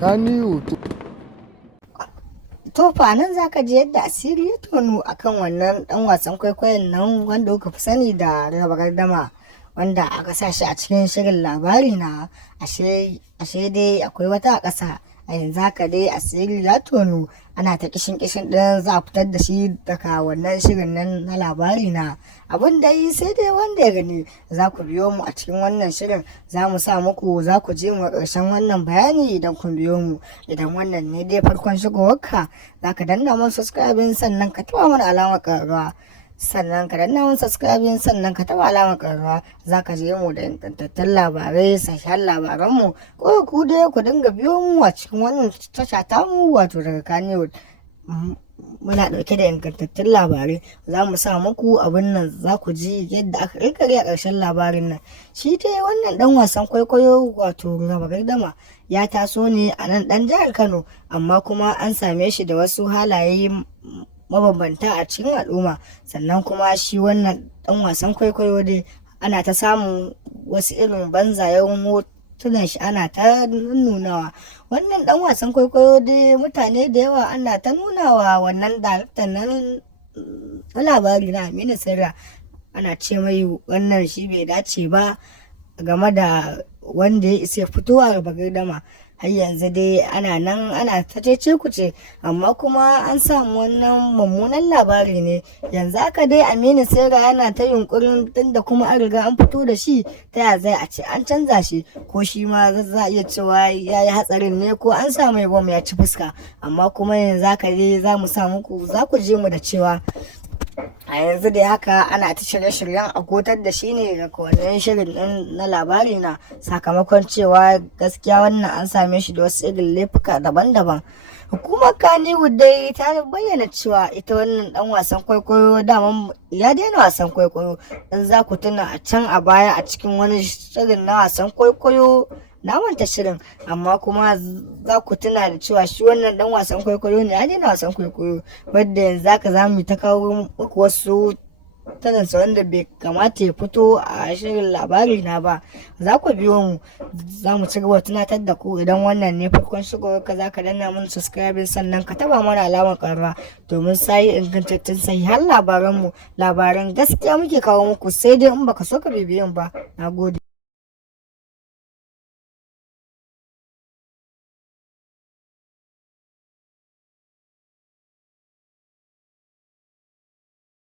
Kannywood. To fa nan zaka ji yadda asiri ya tonu akan wannan dan wasan kwaikwayon nan wanda kuka fi sani da Raba Gardama, wanda aka sa shi a cikin shirin labari na ashe dai akwai wata a ƙasa. A yanzu haka dai asiri ya tonu, ana ta kishin ɗin za a fitar da shi daga wannan shirin nan na labari na. Abin da yi sai dai wanda ya gani. Za ku biyo mu a cikin wannan shirin, za mu sa muku, za ku je mu ƙarshen wannan bayani idan kun biyo mu. Idan wannan ne dai farkon shigowarka, za ka danna mun subscribing sannan ka taɓa mana alamar ƙararrawa. Sannan ka danna mun subscribing sannan ka taɓa alamar ƙararrawa. Za ka je mu da ingantattun labarai, sahihan labaranmu, ko ku dai ku dinga biyo mu a cikin wannan tasha tamu wato daga Kannywood. Muna ɗauke da ingantattun labarai, za mu sa muku abin nan, za ku ji yadda aka ƙirƙire a ƙarshen labarin nan. Shi dai wannan ɗan wasan kwaikwayo wato Raba Gardama ya taso ne a nan ɗan jihar Kano, amma kuma an same shi da wasu halaye mabambanta a cikin al'umma. Sannan kuma shi wannan ɗan wasan kwaikwayo dai ana ta samun wasu irin banzayen hotunan shi ana ta nunawa. Wannan dan wasan kwaikwayo dai mutane da yawa ana ta nunawa wannan daraktan nan na labari na Aminu Sirra, ana ce mai wannan shi bai dace ba game da wanda ya isa fitowa Raba Gardama. Har yanzu dai ana nan ana ta cece kuce, amma kuma an samu wannan mummunan labari ne. Yanzu haka dai Aminu Sera yana ta yunkurin, tunda kuma an riga an fito da shi, ta ya zai a ce an canza shi, ko shi ma za a iya cewa ya yi hatsarin ne, ko an sa mai bom ya ci fuska. Amma kuma yanzu haka dai za mu sa muku, za ku je mu da cewa a yanzu dai haka ana ta shirye-shiryen a kotar da shi ne daga wannan shirin na labari na, sakamakon cewa gaskiya wannan an same shi da wasu irin laifuka daban-daban. Hukumar Kannywood dai ta bayyana cewa ita wannan dan wasan kwaikwayo daman ya daina wasan kwaikwayo. Dan za ku tuna a can a baya a cikin wani shirin na wasan kwaikwayo, na manta shirin, amma kuma za ku tuna da cewa shi wannan dan wasan kwaikwayo ne ya daina wasan kwaikwayo, wadda yanzu haka za mu ta kawo muku wasu talansa wanda bai kamata ya fito a shirin labari na ba. Za ku biyo mu, za mu ci gaba tunatar da ku. Idan wannan ne farkon shigowar ka, za ka danna mana subscribing sannan ka taba mana alamar karra domin sai ingantattun sahihan labaran mu, labaran gaskiya muke kawo muku, sai dai in baka so ka bibiyan ba. Na gode.